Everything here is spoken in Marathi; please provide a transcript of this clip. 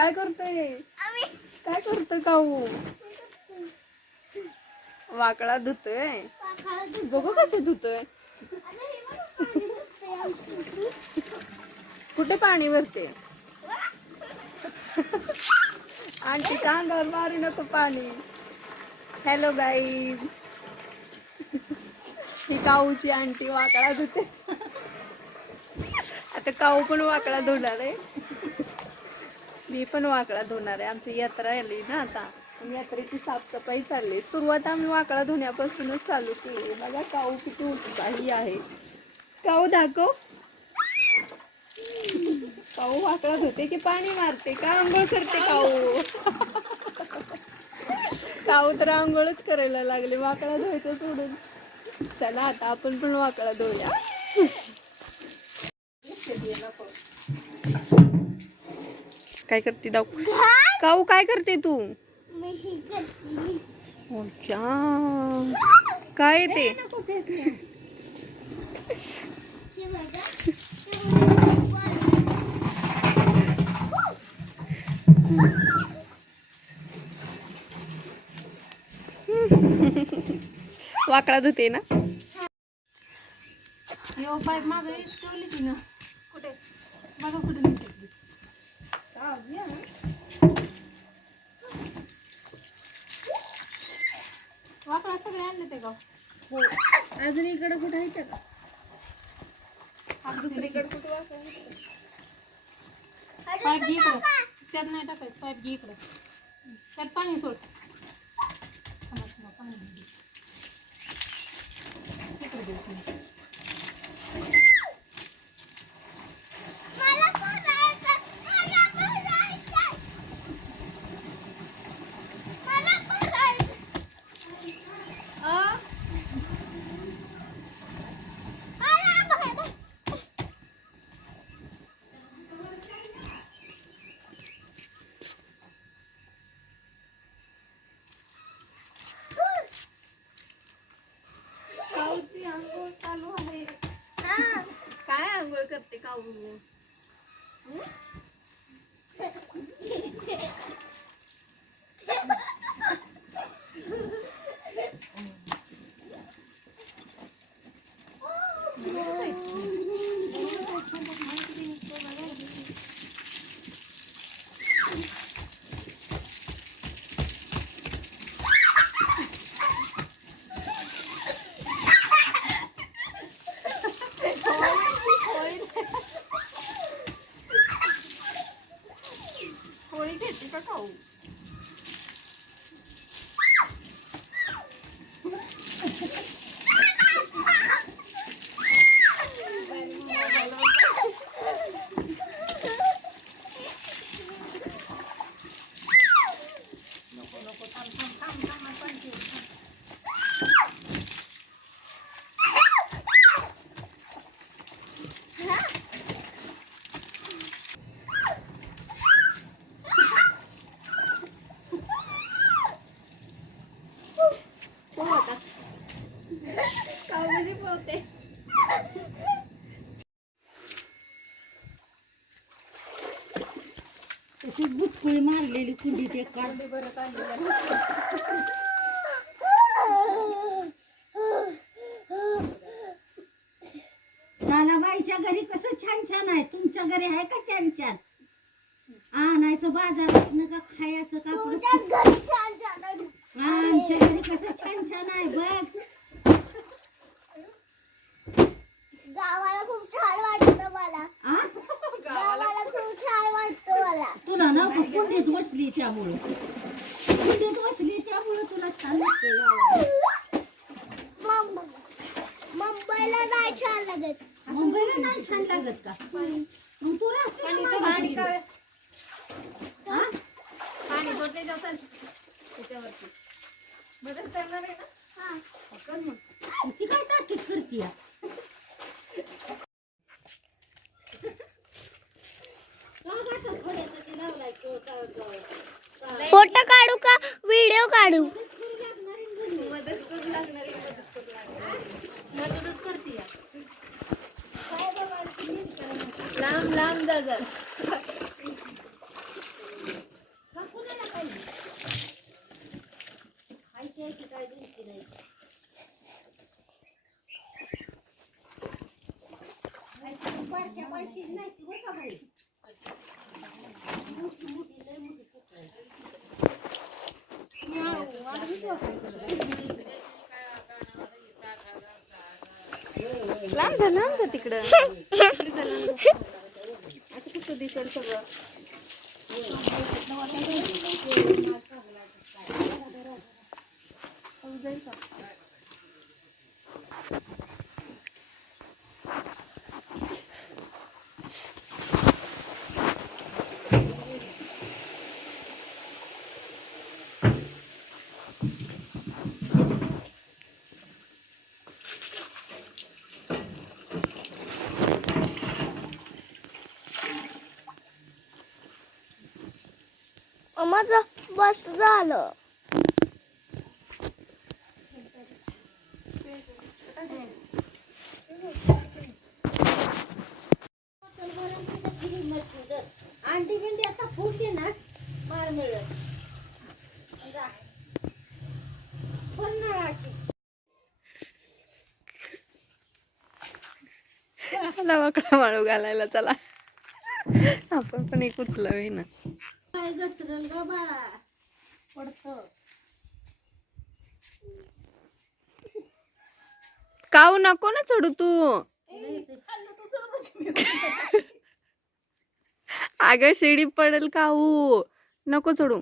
काय करतोय? काय करतोय काऊ वाकडा धुतोय. बघू कसे धुतोय. कुठे पाणी भरते? आंटीच्या अंगावर मारू नको पाणी. हॅलो गाईज ही काऊची आंटी वाकडा धुते. आता काऊ पण वाकडा धुणार आहे. मी पण वाकडा धुणार आहे. आमची यात्रा आली ना आता. यात्रेची साफसफाई चालली सुरुवात आम्ही वाकडा धुण्यापासूनच चालू केली बघा काऊ किती उत्साही आहे. काऊ दाखव. काऊ वाकडा धुते की पाणी मारते? का आंघोळ करते काऊ? काऊ तर आंघोळच करायला लागले. वाकडा धुवायचं सोडून. चला आता आपण पण वाकडा धुया काय करते दाऊ काऊ काय करते तू? अच्छा काय? ते? वाकडा धुते ना? यो पाईप मागं हीच ठेवली ती ना कुठे? बघा कुठे नेते ती. वाकडा सगळे आणले ते का अजून इकडे कुठे आहे का दुसरीकडे पाईप घे इकडं त्यात नाही टाकायचं पाईप घे इकडं त्यात पाणी सोड पाणी. इकडं दे चालू आहे. काय आंघोळ करते काऊ 看看看看看看看 तशी बुटकुळी मारलेली कुंडी ते काढ बरं काढलेलं घरी कसं छान छान आहे. तुमच्या घरी आहे का छान छान? आणायचं बाजारात का खायचं का? आमच्या घरी कसं छान छान आहे. बघ. बसली त्यामुळं. कुंडीत बसली त्यामुळं तुला छान मुंबईला नाही छान लागत. मुंबईला नाही छान लागत का? मग तू राहते पाणी हा? होते त्याच्यावरती. बदल करणार आहे ना? हा. ती काय टाकीत करते लाडू लांब लांब जा जा Thank you. लांब लांब जा तिकडं. असं कसं दिसेल सगळं जाईल का? माझं बस झालं. अंडी बिंडी आता ना? मार मिळत. चला वाकडा वाळू घालायला चला. आपण पण एक उचलावे ना. काय घसरल ग बाळा. पडतं. काऊ नको ना चढू तू. अगं शिडी पडेल काऊ नको चढू.